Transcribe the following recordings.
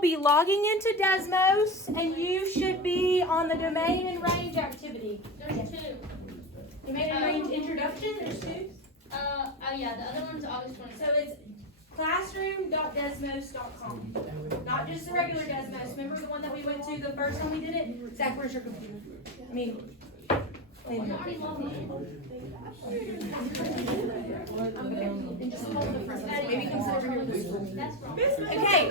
Be logging into Desmos, and you should be on the domain and range activity. There's two. Domain and range introduction, there's two. Oh yeah, the other one's August 27th. So it's classroom.desmos.com. Not just the regular Desmos. Remember the one that we went to the first time we did it? Zach, where's your computer? I mean, I'm already logged in. maybe come sit over here. That's wrong. Okay.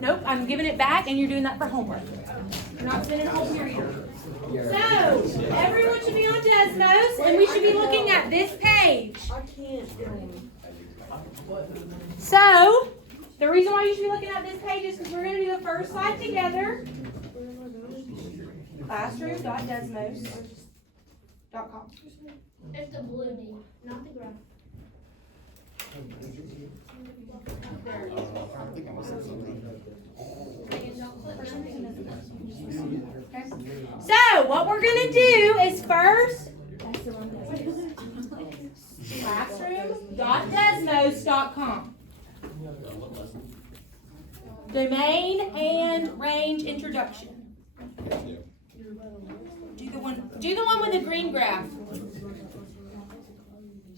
Nope, I'm giving it back, and you're doing that for homework. You're not sending it home here either. So, everyone should be on Desmos, and we should be looking at this page. I can't. So, the reason why you should be looking at this page is because we're going to do the first slide together. Classroom.desmos.com. It's the blue D, not the brown. So, what we're going to do is first classroom.desmos.com. Domain and range introduction. Do the one with the green graph.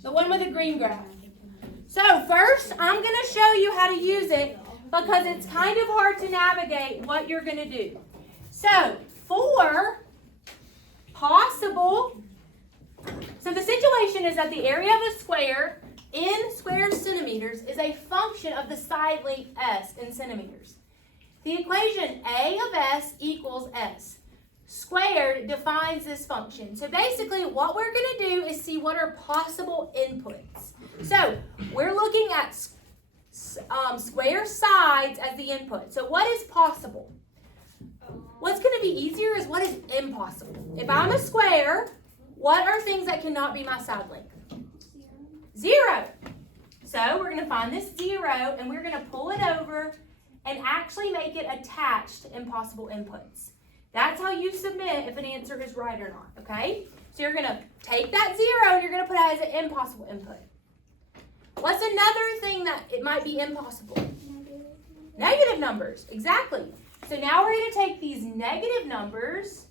The one with the green graph. So first, I'm going to show you how to use it because it's kind of hard to navigate what you're going to do. So, for possible, so the situation is that the area of a square in square centimeters is a function of the side length s in centimeters. The equation a of s equals s squared defines this function. So basically what we're going to do is see what are possible inputs. So we're looking at square sides as the input. So what is possible? What's going to be easier is what is impossible. If I'm a square, what are things that cannot be my side length? 0. So we're going to find this 0 and we're going to pull it over and actually make it attached to impossible inputs. That's how you submit if an answer is right or not, okay? So you're going to take that 0 and you're going to put it as an impossible input. What's another thing that it might be impossible? Negative numbers, exactly. So now we're going to take these negative numbers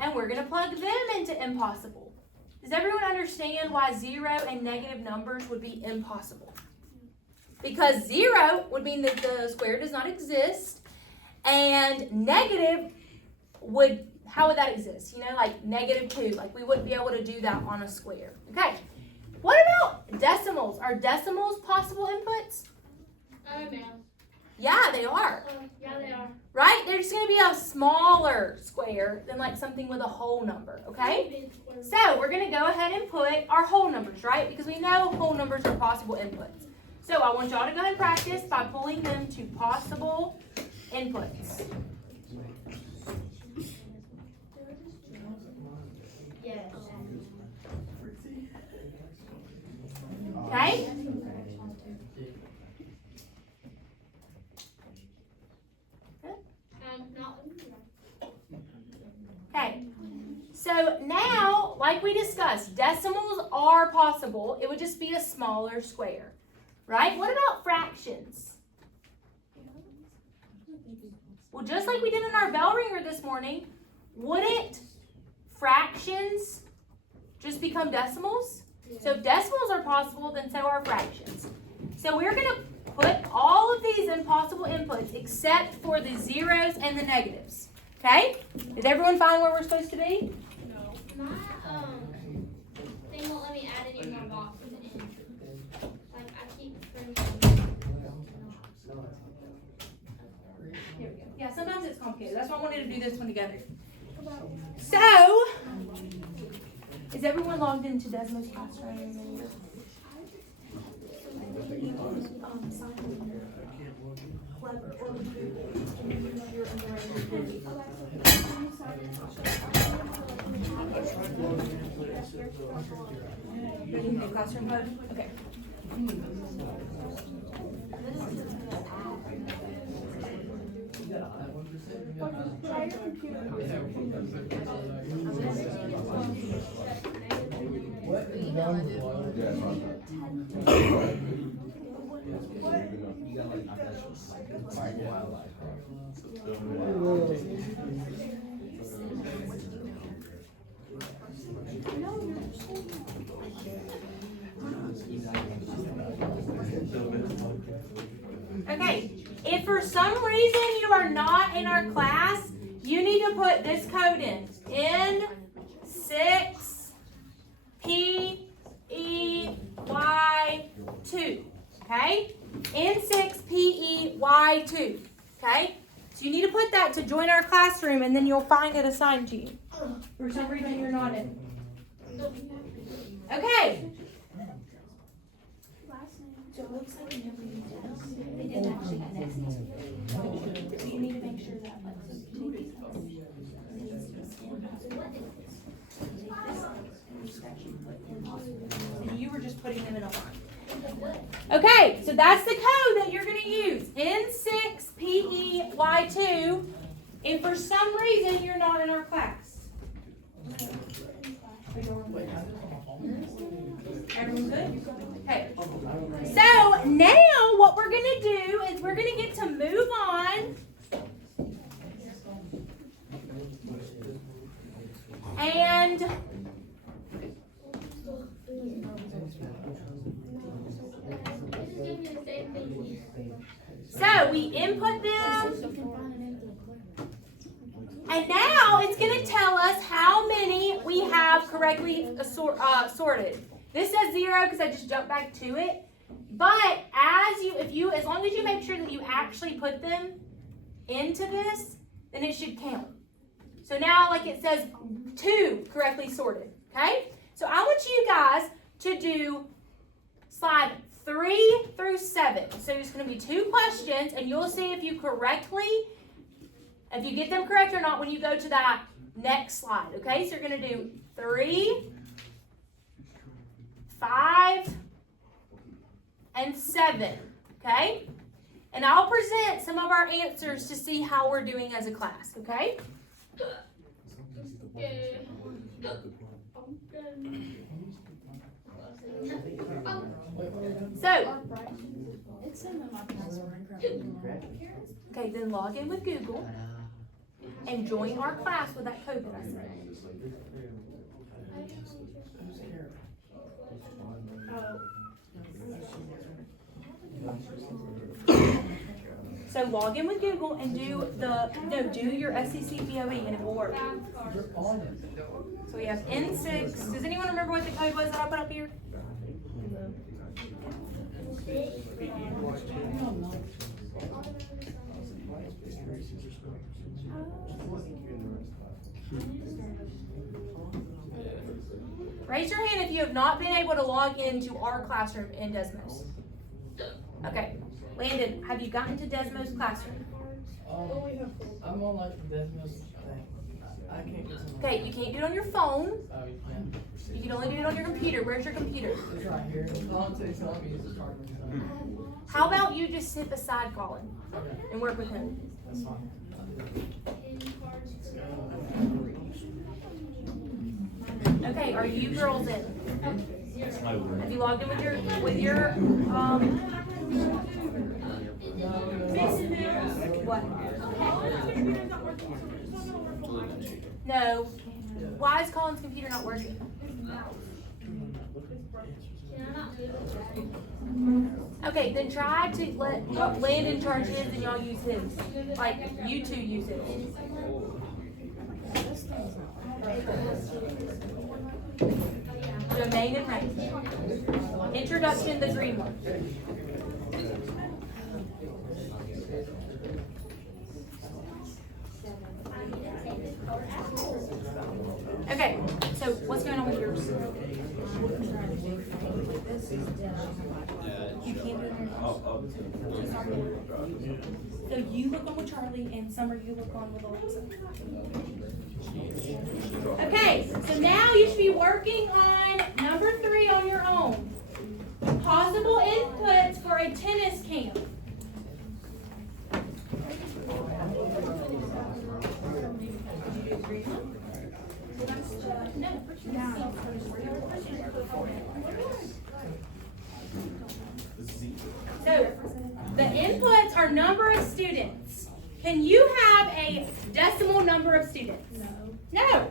and we're going to plug them into impossible. Does everyone understand why 0 and negative numbers would be impossible? Because 0 would mean that the square does not exist, and negative would, how would that exist? You know, like -2, like we wouldn't be able to do that on a square. Okay, what about decimals? Are decimals possible inputs? No. Yeah, they are. Yeah, they are. Right? They're just going to be a smaller square than like something with a whole number, okay? So we're going to go ahead and put our whole numbers, right? Because we know whole numbers are possible inputs. So I want y'all to go ahead and practice by pulling them to possible inputs. Yes. Okay? Okay, so now, like we discussed, decimals are possible. It would just be a smaller square, right? What about fractions? Well, just like we did in our bell ringer this morning, wouldn't fractions just become decimals? So if decimals are possible, then so are fractions. So we're going to put all of these impossible inputs except for the zeros and the negatives. Okay? Did everyone find where we're supposed to be? No. My thing won't let me add any more boxes in. Like I keep printing. Here we go. Yeah, sometimes it's complicated. That's why I wanted to do this one together. So, is everyone logged into Desmos Classroom? Classroom code? Okay. What is wrong with Okay, if for some reason you are not in our class, you need to put this code in. N6PEY2. Okay? N6PEY2. Okay? So you need to put that to join our classroom and then you'll find it assigned to you. For some reason you're not in. Okay. So it looks like they never used it. They didn't actually connect it. So you need to make sure that like so you take these notes. And you were just putting them in a line. Okay, so that's the code that you're going to use. N6PEY2. If for some reason you're not in our class. Everyone good? Okay. So now what we're going to do is we're going to get to move on. And so we input them. And now it's going to tell us how many we have correctly sorted. This says 0 because I just jumped back to it. But as long as you make sure that you actually put them into this, then it should count. So now, like it says, 2 correctly sorted. Okay? So I want you guys to do slide 3 through 7. So it's going to be 2 questions, and you'll see if you get them correct or not when you go to that next slide. Okay? So you're going to do 3, 5, and 7. Okay? And I'll present some of our answers to see how we're doing as a class. Okay? So, okay, then log in with Google and join our class with that code that I said. So log in with Google and do your SCCPOE and it will work. So we have N6. Does anyone remember what the code was that I put up here? Raise your hand if you have not been able to log into our classroom in Desmos. Okay. Landon, have you gotten to Desmos classroom? I'm on like the Desmos thing. I can't get some. Okay, you can't do it on your phone. Oh, you can? You can only do it on your computer. Where's your computer? It's right here. All I'm saying, so I'm using this card. How about you just sit beside Colin Okay, and work with him? that's fine. Okay, are you girls in? Have you logged in with your what? No. Why is Colin's computer not working? Okay, then try to let Landon charge his and y'all use his. Like, you two use his. Domain and range. Introduction, the green one. Okay, so what's going on with yours? You can't do it. So you look on with Charlie and Summer, you look on with Alexa. Okay, so now you should be working on number 3 on your own. Possible inputs for a tennis camp. So, Can you have a decimal number of students? No.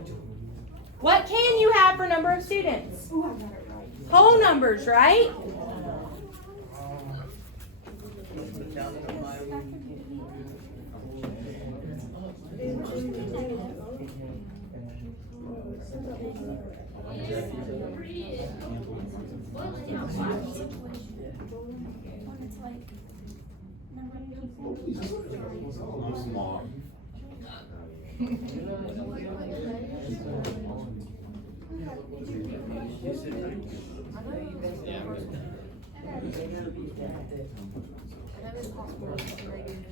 What can you have for number of students? Whole numbers, right?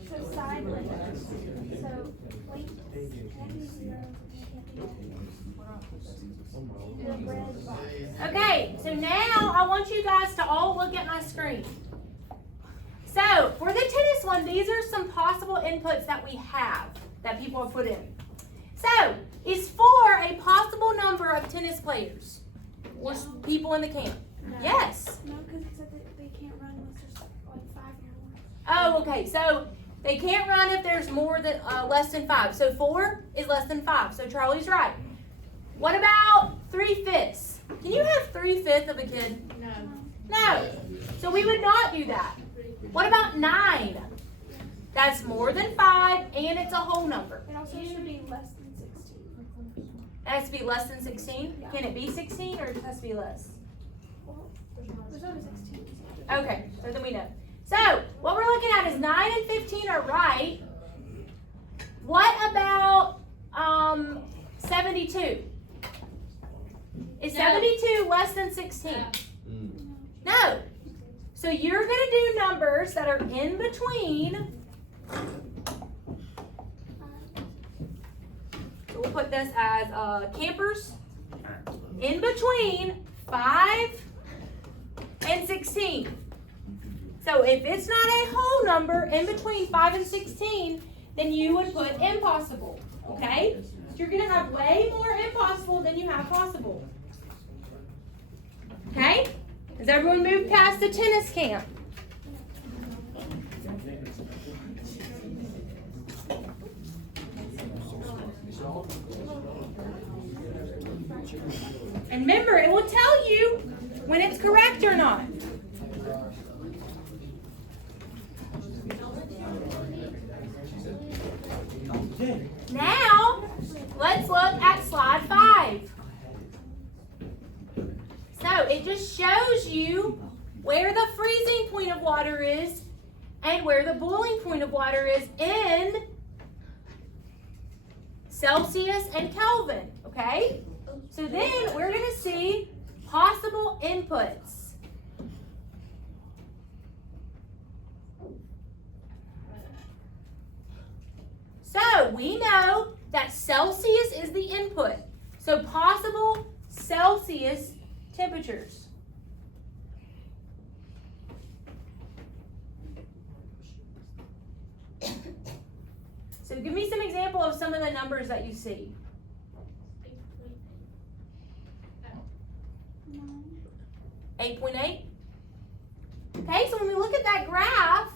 So silent. So wait. Okay, so now I want you guys to all look at my screen. So for the tennis one, these are some possible inputs that we have that people have put in. So is 4 a possible number of tennis players or people in the camp? No. Yes. No, because it said that they can't run unless there's like 5 or more. Oh, okay. So they can't run if there's more than less than 5. So 4 is less than 5. So Charlie's right. What about 3/5? Can you have 3/5 of a kid? No. No. So we would not do that. What about 9? That's more than 5 and it's a whole number. It also should be less than 16. It has to be less than 16? Can it be 16 or it just has to be less? Well, there's over 16. Okay, so then we know. So what we're looking at is 9 and 15 are right. What about 72? Is No. 72 less than 16? No. So you're going to do numbers that are in between. So we'll put this as campers. In between 5 and 16. So if it's not a whole number in between 5 and 16, then you would put impossible. Okay? So you're going to have way more impossible than you have possible. Okay? Has everyone moved past the tennis camp? And remember, it will tell you when it's correct or not. Now, let's look at slide 5. So it just shows you where the freezing point of water is and where the boiling point of water is in Celsius and Kelvin, okay? So then we're going to see possible inputs. So we know that Celsius is the input. So possible Celsius temperatures. So give me some example of some of the numbers that you see. 8.8. Okay, so when we look at that graph,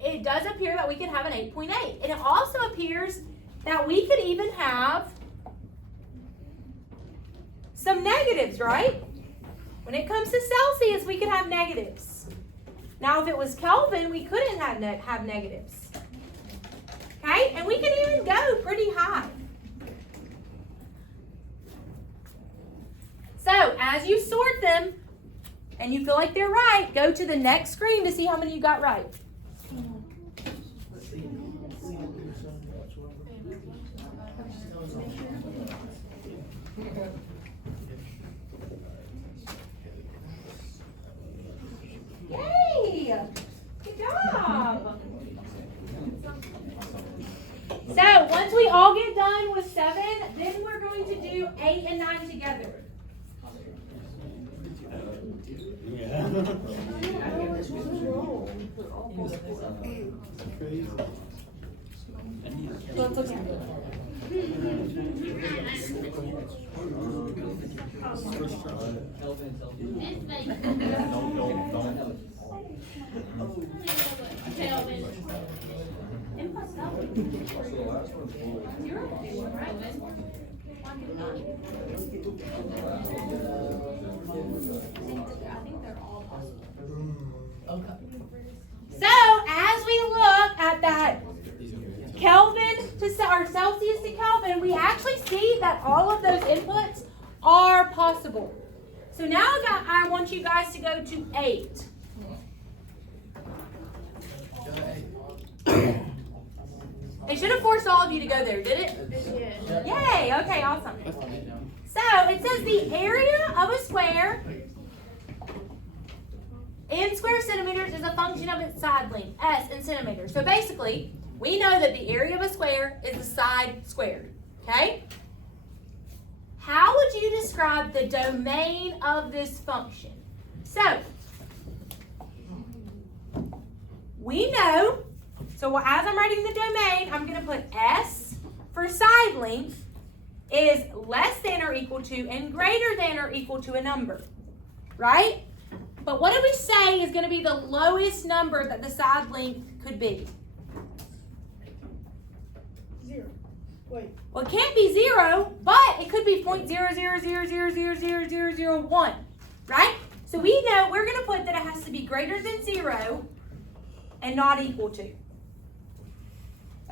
it does appear that we could have an 8.8. And it also appears that we could even have some negatives, right? When it comes to Celsius, we could have negatives. Now, if it was Kelvin, we couldn't have negatives. Okay, and we can even go pretty high. So, as you sort them, and you feel like they're right, go to the next screen to see how many you got right. Yay! Good job! So, once we all get done with 7, then we're going to do 8 and 9 together. Let's look at it. Okay. So as we look at that Kelvin to or Celsius to Kelvin, we actually see that all of those inputs are possible. So now I want you guys to go to 8. They should have forced all of you to go there, did it? Yay! Okay, awesome. So it says the area of a square in square centimeters is a function of its side length, S, in centimeters. So basically, we know that the area of a square is the side squared. Okay? How would you describe the domain of this function? So, we know, so as I'm writing the domain, I'm going to put S for side length is less than or equal to and greater than or equal to a number. Right? But what do we say is going to be the lowest number that the side length could be? 0. Wait. Well, it can't be 0, but it could be 0.000000001, right? So we know we're going to put that it has to be greater than 0 and not equal to.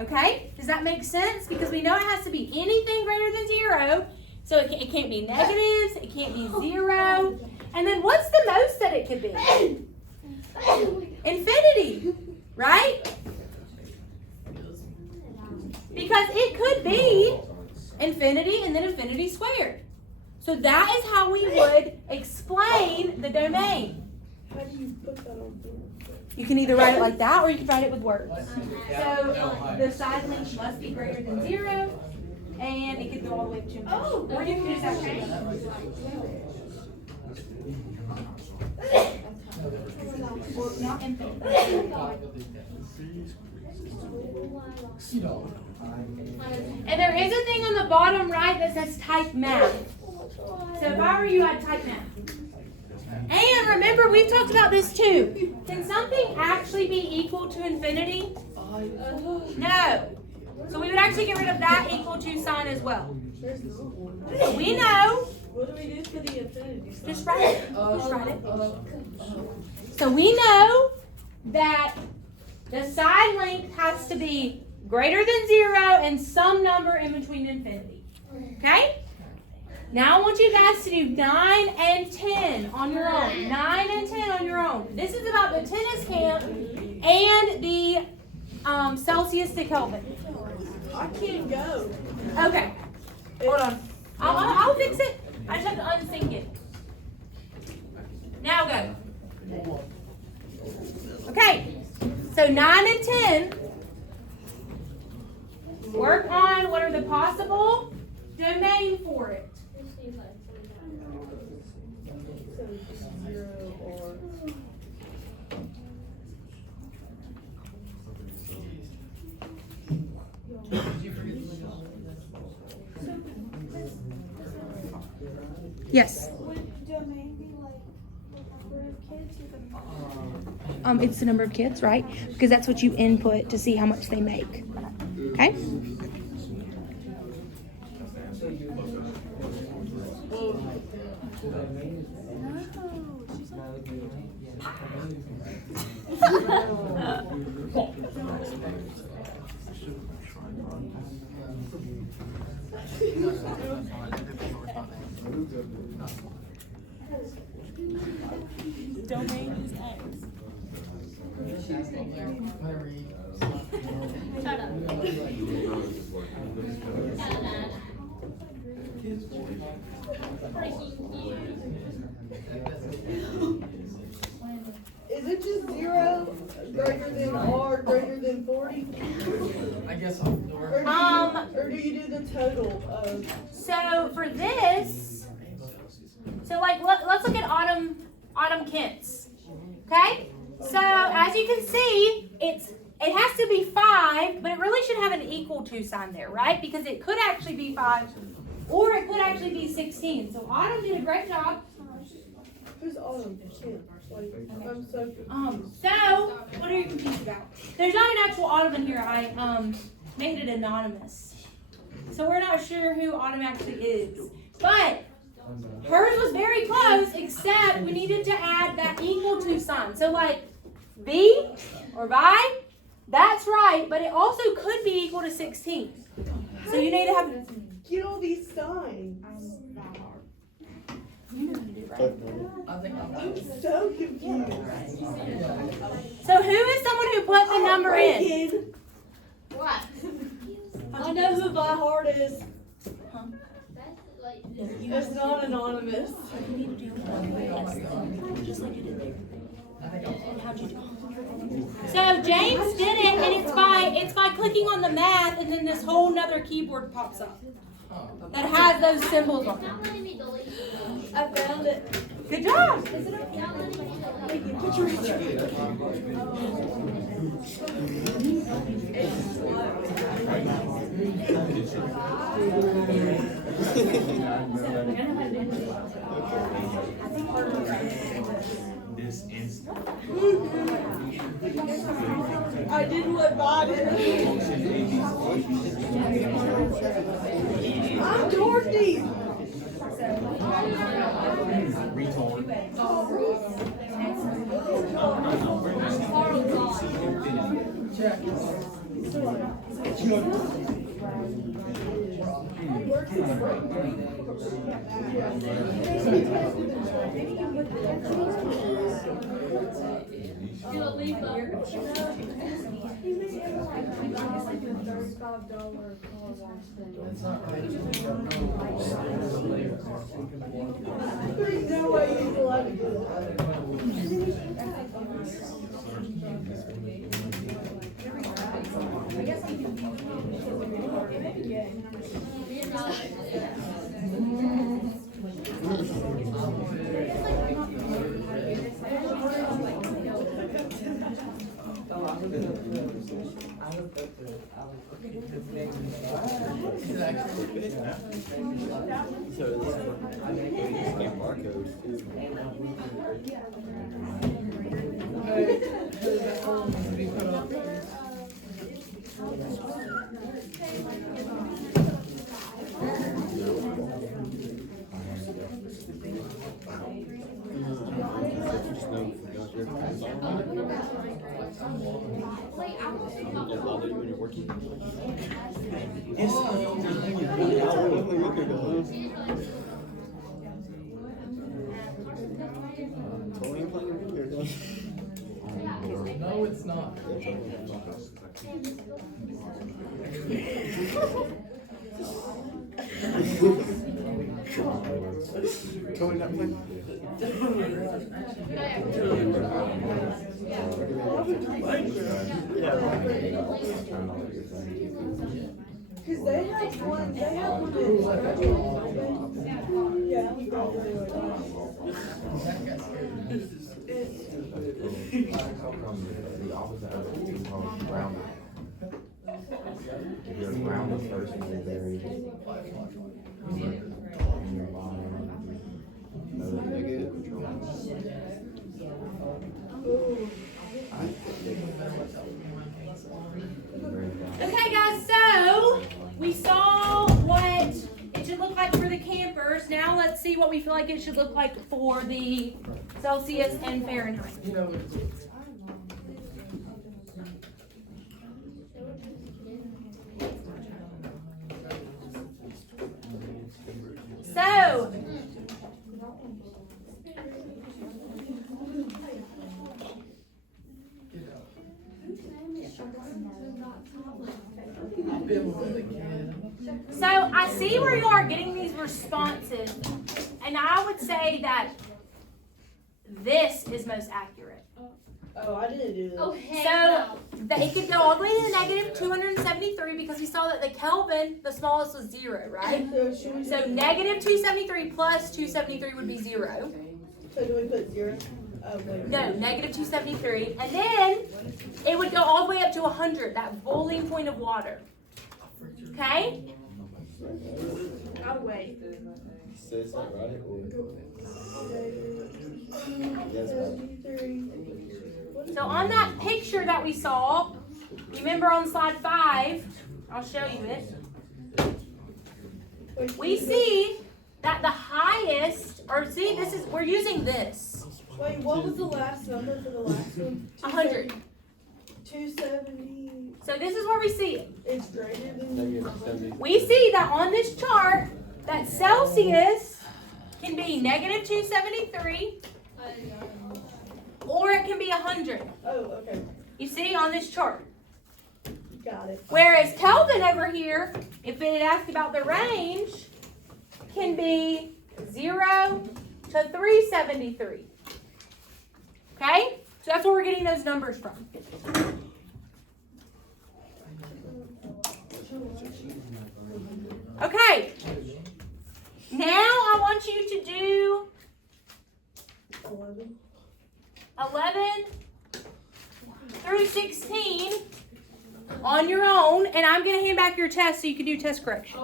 Okay? Does that make sense? Because we know it has to be anything greater than 0. So it can't be negatives, it can't be 0. And then what's the most that it could be? Infinity, right? Because it could be infinity and then infinity squared. So that is how we would explain the domain. How do you put that on board? You can either write it like that or you can write it with words. So the side length must be greater than 0 and it could go all the way up to infinity. Oh, Or you can just actually. Or not infinite. And there is a thing on the bottom right that says type math. So if I were you, I'd type math. And remember, we've talked about this too. Can something actually be equal to infinity? No. So we would actually get rid of that equal to sign as well. So we know. What do we do for the infinity sign? Just write it. Just write it. So we know that the side length has to be greater than 0 and some number in between infinity. Okay? Now I want you guys to do 9 and 10 on your own. 9 and 10 on your own. This is about the tennis camp and the Celsius to Kelvin. I can't go. Okay. Hold on. I'll fix it. I just have to unsync it. Now go. Okay. So 9 and 10. Work on what are the possible domain for it. So 0 or. Yes. Would domain be like the number of kids or the It's the number of kids, right? Because that's what you input to see how much they make. Okay? Domain is X. Shut up. Is it just 0 greater than R greater than 40? I guess I'll do it. Or do you do the total of? So for this, so like let's look at Autumn Kent's. Okay? So as you can see, it has to be 5, but it really should have an equal to sign there, right? Because it could actually be 5, or it could actually be 16. So Autumn did a great job. Who's Autumn? Like, I'm so confused. So what are you confused about? There's not an actual Autumn in here. made it anonymous. So we're not sure who Autumn actually is. But hers was very close, except we needed to add that equal to sign. So like B or Vi, that's right, but it also could be equal to 16. So you need to have. Get all these signs. You know you did right. I think I'm so confused. So who is someone who put the number in? Kid, What? I know who by heart is. That's like. It's not anonymous. Just like you did there. And how'd you do? So James did it, and it's by clicking on the math, and then this whole nother keyboard pops up that has those symbols on It's it. not letting me delete it. I found it. Good job. It's not letting me delete it. Put your picture. This instant. I did what Bob did. I'm Dorothy. It's not right. There's no way he's allowed to do that. No, it's not. Because they have one in yeah. Okay, guys, so we saw what it should look like for the campers. Now let's see what we feel like it should look like for the Celsius and Fahrenheit. You know, So, I've been with a kid. so I see where you are getting these responses, and I would say that this is most accurate. Oh, I didn't do this. Oh, heck So no. that it could go all the way to negative 273 because we saw that the Kelvin, the smallest was 0, right? So should we So negative 273 plus 273 would be 0. So do we put 0? Oh, wait. No, negative 273. And then it would go all the way up to 100, that boiling point of water. Okay? I'll wait. Says that right? Yes, 73. So on that picture that we saw, remember on slide 5, I'll show you it. Wait, We see that the highest, or see, this is, we're using this. Wait, what was the last number for the last one? 100. 270. So this is where we see it. It's greater than Negative 70. We see that on this chart, that Celsius can be negative 273, or it can be 100. Oh, okay. You see on this chart. Got it. Whereas Kelvin over here, if it had asked about the range, can be 0 to 373. Okay? So that's where we're getting those numbers from. Okay. Now I want you to do 11. 11 through 16 on your own, and I'm going to hand back your test so you can do test correction.